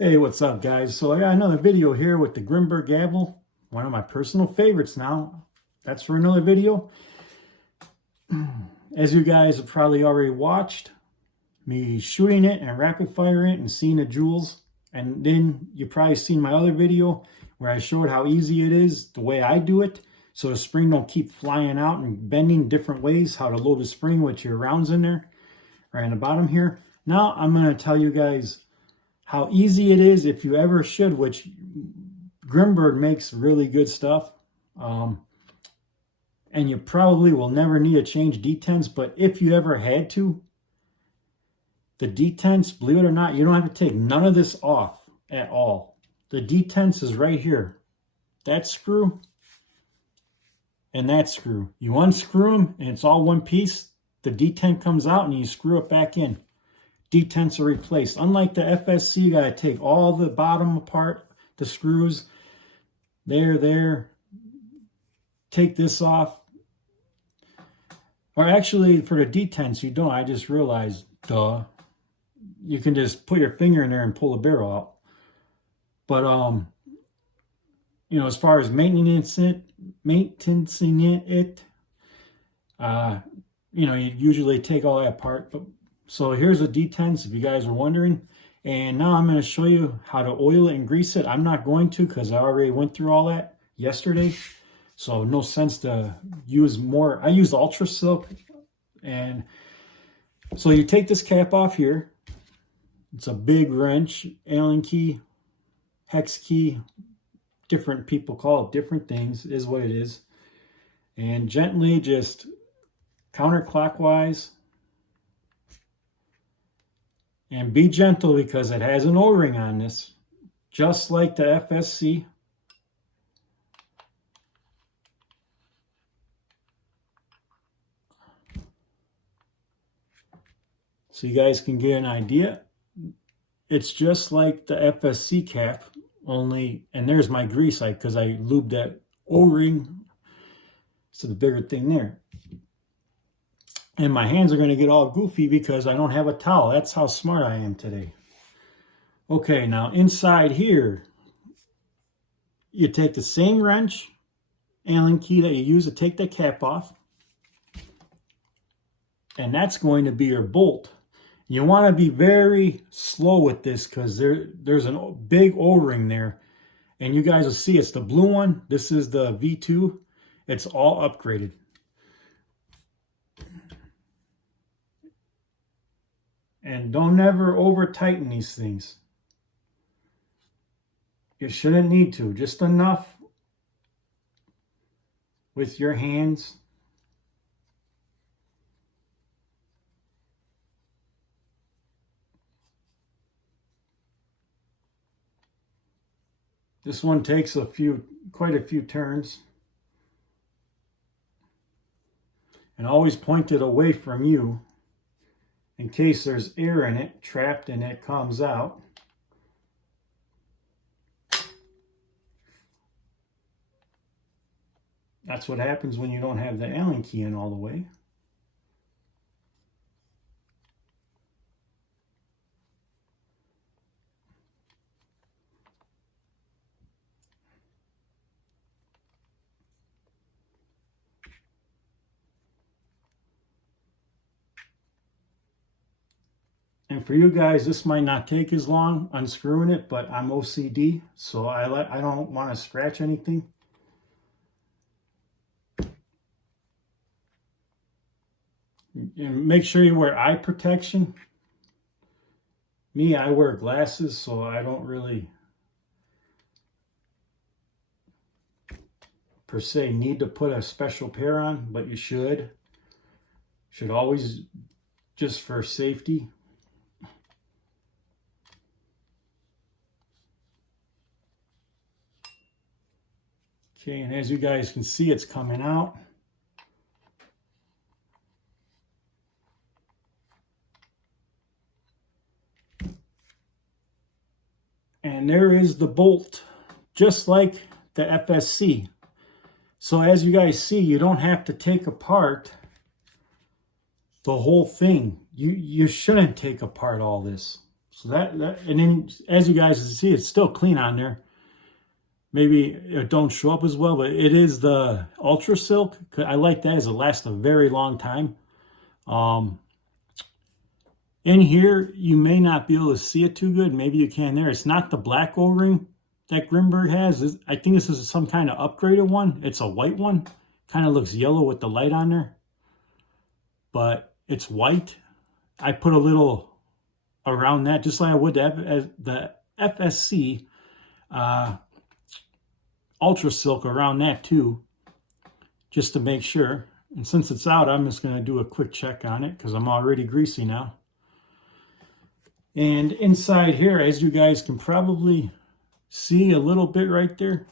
Hey, what's up, guys? So I got another video here with the Grimberg Gavel, one of my personal favorites now. That's for another video. As you guys have probably already watched, me shooting it and rapid fire it and seeing the jewels. And then you probably seen my other video where I showed how easy it is, the way I do it, so the spring don't keep flying out and bending different ways, how to load the spring with your rounds in there, right on the bottom here. Now I'm going to tell you guys how easy it is if you ever should, which Grimburg makes really good stuff. And you probably will never need to change detents, but if you ever had to, the detents, believe it or not, you don't have to take none of this off at all. The detents is right here. That screw and that screw. You unscrew them and it's all one piece. The detent comes out and you screw it back in. Detents are replaced. Unlike the FSC, you got to take all the bottom apart, the screws, there. Take this off. Or actually, for the detents, you don't. I just realized, duh. You can just put your finger in there and pull the barrel out. But, as far as maintaining it, you usually take all that apart. But so here's the detents, if you guys are wondering. And now I'm going to show you how to oil it and grease it. I'm not going to because I already went through all that yesterday. So no sense to use more. I use Ultra Silk. And so you take this cap off here. It's a big wrench, Allen key, hex key. Different people call it different things, is what it is. And gently just counterclockwise. And be gentle because it has an O-ring on this, just like the FSC. So you guys can get an idea. It's just like the FSC cap, only, and there's my grease because I lubed that O-ring. So the bigger thing there. And my hands are going to get all goofy because I don't have a towel. That's how smart I am today. Okay, now inside here, you take the same wrench, Allen key that you use to take the cap off. And that's going to be your bolt. You want to be very slow with this because there's a big O-ring there. And you guys will see it's the blue one. This is the V2. It's all upgraded. And don't ever over tighten these things. You shouldn't need to. Just enough with your hands. This one takes quite a few turns. And always point it away from you in case there's air in it, trapped, and it comes out. That's what happens when you don't have the Allen key in all the way. And for you guys, this might not take as long unscrewing it, but I'm OCD, so I don't want to scratch anything. And make sure you wear eye protection. Me, I wear glasses, so I don't really per se need to put a special pair on, but you should. Should always, just for safety. Okay, and as you guys can see, it's coming out. And there is the bolt, just like the FSC. So as you guys see, you don't have to take apart the whole thing. You shouldn't take apart all this. So and then as you guys see, it's still clean on there. Maybe it don't show up as well, but it is the Ultra Silk. I like that as it lasts a very long time. In here, you may not be able to see it too good. Maybe you can there. It's not the black O-ring that Grimberg has. I think this is some kind of upgraded one. It's a white one. Kind of looks yellow with the light on there. But it's white. I put a little around that, just like I would the FSC Ultra Silk around that too, just to make sure. And since it's out, I'm just going to do a quick check on it because I'm already greasy now. And inside here, as you guys can probably see a little bit right there,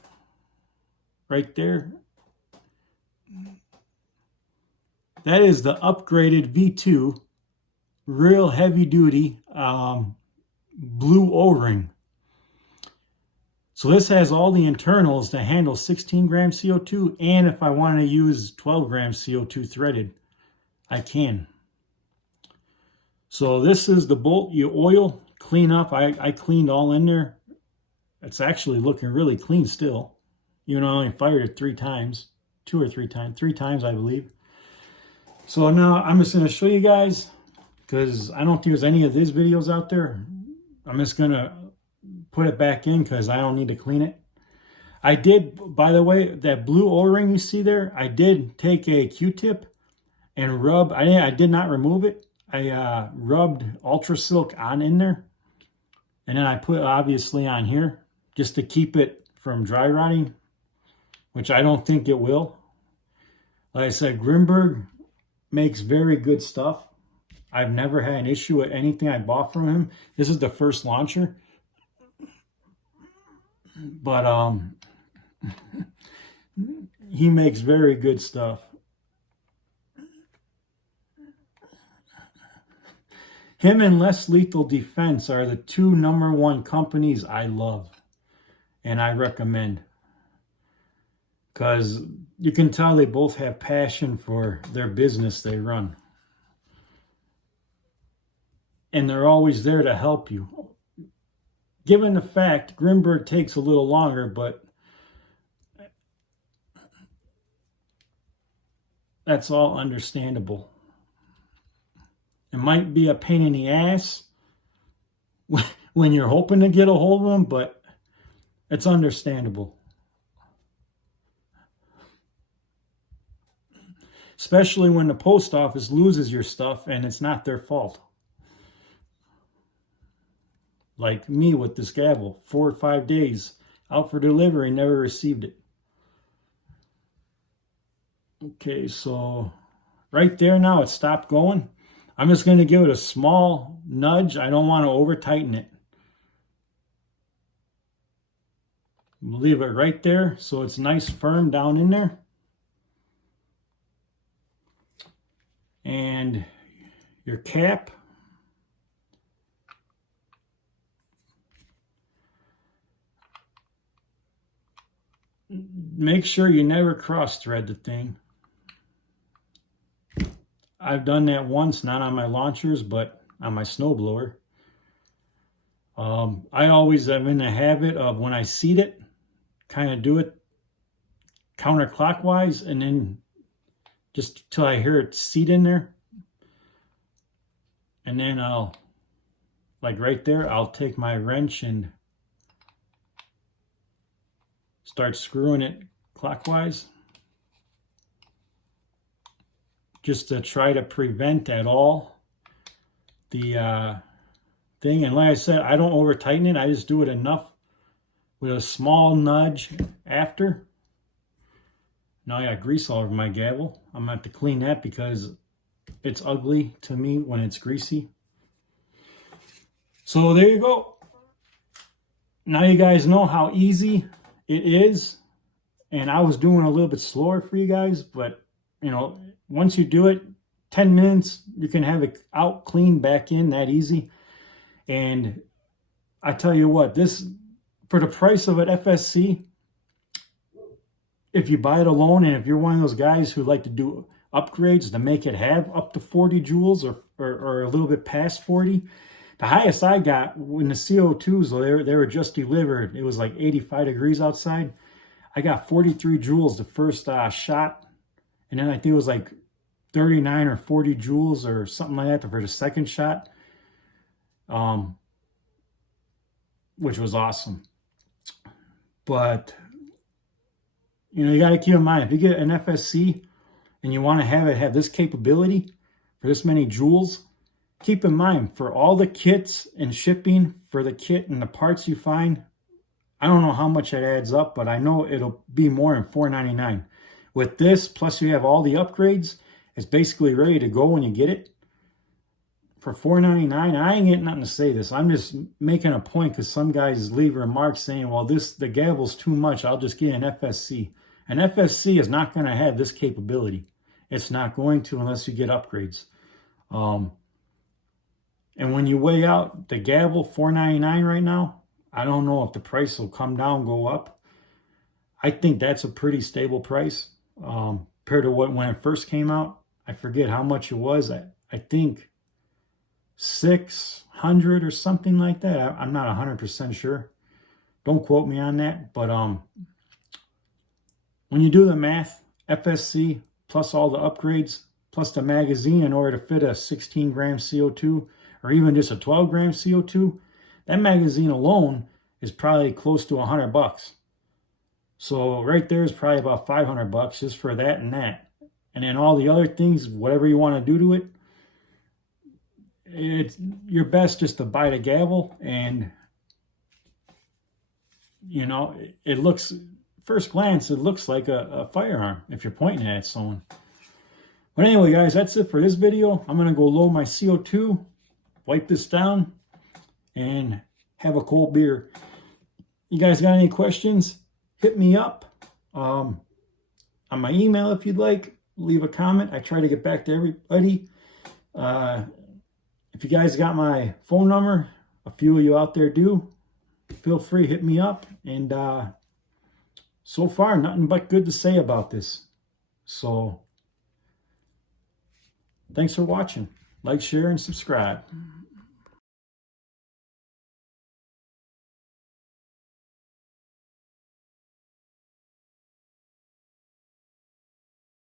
that is the upgraded V2 real heavy duty blue O-ring. So this has all the internals to handle 16 grams CO2, and if I want to use 12 grams CO2 threaded, I can. So this is the bolt you oil, clean up. I cleaned all in there. It's actually looking really clean still. Even though I only fired it 3 times, 2 or 3 times, 3 times I believe. So now I'm just going to show you guys, because I don't think there's any of these videos out there. I'm just going to put it back in because I don't need to clean it. I did, by the way, that blue O-ring you see there, I did take a Q-tip and rub. I did not remove it. I rubbed Ultra Silk on in there. And then I put obviously on here just to keep it from dry rotting, which I don't think it will. Like I said, Grimberg makes very good stuff. I've never had an issue with anything I bought from him. This is the first launcher. But he makes very good stuff. Him and Less Lethal Defense are the 2 #1 companies I love and I recommend, because you can tell they both have passion for their business they run, and they're always there to help you. Given the fact Grimberg takes a little longer, but that's all understandable. It might be a pain in the ass when you're hoping to get a hold of them, but it's understandable. Especially when the post office loses your stuff and it's not their fault. Like me with this Gavle, 4 or 5 days out for delivery, never received it. Okay, so right there now it stopped going. I'm just going to give it a small nudge. I don't want to over tighten it. Leave it right there so it's nice firm down in there. And your cap. Make sure you never cross thread the thing. I've done that once, not on my launchers, but on my snowblower. I always am in the habit of, when I seat it, kind of do it counterclockwise, and then just till I hear it seat in there. And then I'll, like right there, I'll take my wrench and start screwing it clockwise, just to try to prevent at all the thing. And like I said, I don't over tighten it. I just do it enough with a small nudge after. Now I got grease all over my gavel. I'm gonna have to clean that because it's ugly to me when it's greasy. So there you go. Now you guys know how easy it is. And I was doing a little bit slower for you guys, but you know, once you do it, 10 minutes, you can have it out, clean, back in, that easy. And I tell you what, this, for the price of an FSC, if you buy it alone, and if you're one of those guys who like to do upgrades to make it have up to 40 joules or a little bit past 40, The highest I got when the CO2s, they were just delivered, it was like 85 degrees outside. I got 43 joules the first shot. And then I think it was like 39 or 40 joules or something like that for the second shot. Which was awesome. But, you got to keep in mind, if you get an FSC and you want to have it have this capability for this many joules, keep in mind, for all the kits and shipping for the kit and the parts you find, I don't know how much it adds up, but I know it'll be more than $4.99. With this, plus you have all the upgrades, it's basically ready to go when you get it. For $4.99, and I ain't getting nothing to say this. I'm just making a point because some guys leave remarks saying, well, the Gavle's too much. I'll just get an FSC. An FSC is not going to have this capability. It's not going to unless you get upgrades. And when you weigh out the Gavle, $4.99 right now, I don't know if the price will come down, go up. I think that's a pretty stable price compared to when it first came out. I forget how much it was. I think 600 or something like that. I'm not 100% sure. Don't quote me on that. But when you do the math, FSC plus all the upgrades plus the magazine in order to fit a 16 gram CO2 or even just a 12 gram CO2, that magazine alone is probably close to $100. So right there is probably about $500 just for that and that. And then all the other things, whatever you want to do to it, it's your best just to buy the Gavle. And it looks, first glance, it looks like a firearm if you're pointing it at someone. But anyway, guys, that's it for this video. I'm going to go load my CO2, wipe this down, and have a cold beer. You guys got any questions? Hit me up on my email if you'd like. Leave a comment. I try to get back to everybody. If you guys got my phone number, a few of you out there do, feel free, hit me up. And so far, nothing but good to say about this. So thanks for watching. Like, share, and subscribe.